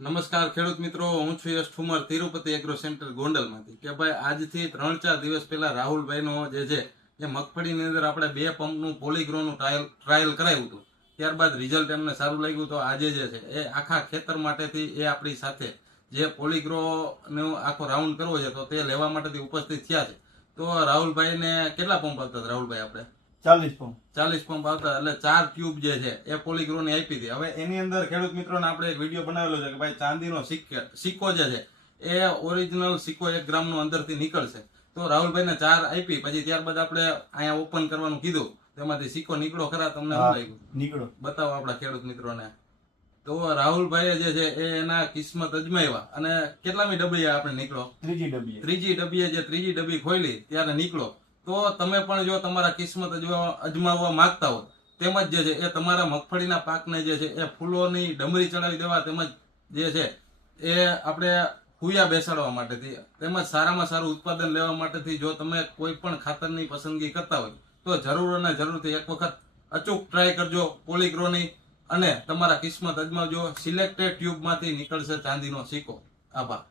નમસ્કાર ખેડૂત મિત્રો, હું છું યશ ઠુમર, તિરુપતિ એગ્રો સેન્ટર ગોંડલમાંથી. કે ભાઈ આજથી 3-4 દિવસ પહેલા રાહુલભાઈનો જે છે એ મગફળીની અંદર આપણે 2 પંપનું પોલીગ્રોનું ટ્રાયલ કરાવ્યું હતું. ત્યારબાદ રિઝલ્ટ એમને સારું લાગ્યું. તો આજે જે છે એ આખા ખેતર માટેથી એ આપણી સાથે જે પોલીગ્રોનો આખો રાઉન્ડ કરવો છે તો તે લેવા માટેથી ઉપસ્થિત થયા છે. તો રાહુલભાઈને કેટલા પંપ આવતા હતા રાહુલભાઈ? આપણે 40 પંપ આવતા, એટલે 4 ટ્યુબ જે છે એ પોલીગ્રોની આપી હતી. હવે એની અંદર ખેડૂત મિત્રોને આપણે એક વિડીયો બનાવેલો છે કે ભાઈ ચાંદીનો સિક્કો જે છે એ ઓરિજિનલ સિક્કો 1 ગ્રામનો અંદરથી નીકળશે. તો રાહુલભાઈને 4 આપી, પછી ત્યારબાદ આપણે અહીંયા ઓપન કરવાનું કીધું. તેમાંથી સિક્કો નીકળો ખરા? તમને શું લાગ્યું? નીકળો, બતાવો આપણા ખેડૂત મિત્રોને. તો રાહુલભાઈએ જે છે એ એના કિસ્મત અજમાવ્યા અને કેટલામી ડબ્બી આપણે નીકળો? ત્રીજી ડબ્બીએ જે ત્રીજી ડબ્બી ખોલી ત્યારે નીકળો. તો તમે પણ જો તમારા કિસ્મત અજમાવવા માંગતા હો, તેમજ જે છે એ તમારા મગફળીના પાકને જે છે એ ફૂલોની ડમરી ચડાવી દેવા, તેમજ જે છે એ આપણે હુયા બેસાડવા માટેથી, તેમજ સારામાં સારું ઉત્પાદન લેવા માટેથી જો તમે કોઈ પણ ખાતરની પસંદગી કરતા હોય તો જરૂર અને જરૂરથી એક વખત અચૂક ટ્રાય કરજો પોલીગ્રોની અને તમારા કિસ્મત અજમાવજો. સિલેક્ટેડ ટ્યુબમાંથી નીકળશે ચાંદીનો સિક્કો. આભાર.